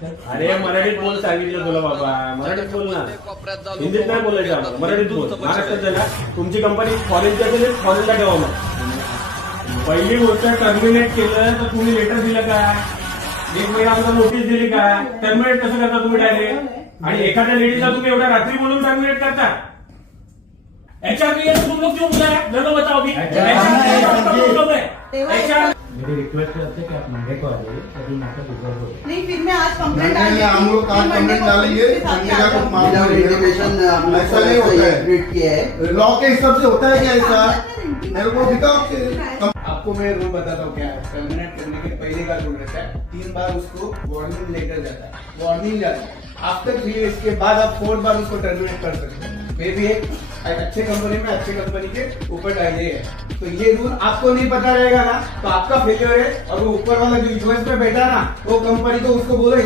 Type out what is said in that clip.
अरे मराठीत बोल सांगितलं तुला बाबा, मराठीत बोल ना, हिंदीत नाही बोलायचं आम्हाला, मराठीत बोल. महाराष्ट्रात झाला तुमची कंपनी फॉरेनची असेल फॉरेनला ठेवा. मग पहिली गोष्ट टर्मिनेट केलं तर तुम्ही लेटर दिलं का, 1 महिना अगोदर नोटीस दिली का, टर्मिनेट कसं करता तुम्ही डायरेक्ट? आणि एखाद्या लेडीजला तुम्ही एवढ्या रात्री बोलून टर्मिनेट करता. एचआर नहीं है तो तुम लोग क्यों बुलाया? मैं तो बताओ अभी मेरी रिक्वेस्ट करते कि आप मंडे को आ जाइए, अभी नाटक उधर हो. नहीं फिर मैं आज कंप्लेंट हम लोग आज कंप्लेंट डालेंगे. मंडे का कुछ मामला ऐसा नहीं होता है. लॉ के हिसाब से होता है क्या ऐसा? मेरे को दिखाओ. आपको मैं रूल बताता हूँ क्या है. टर्मिनेट करने के पहले का रूल रहता है 3 बार उसको वार्निंग लेटर जाता है, वार्निंग जाता है. आफ्टर 3 डेज के बाद आप 4 बार उसको टर्मिनेट कर सकते हैं. मे भी एक अच्छे कंपनी में अच्छे कंपनी के ऊपर डाले है. तो ये रूल आपको नहीं पता रहेगा ना, तो आपका फेलियर है. और वो ऊपर वाला जो इन्फ्लुएंस में बैठा ना, वो कंपनी तो उसको बोलो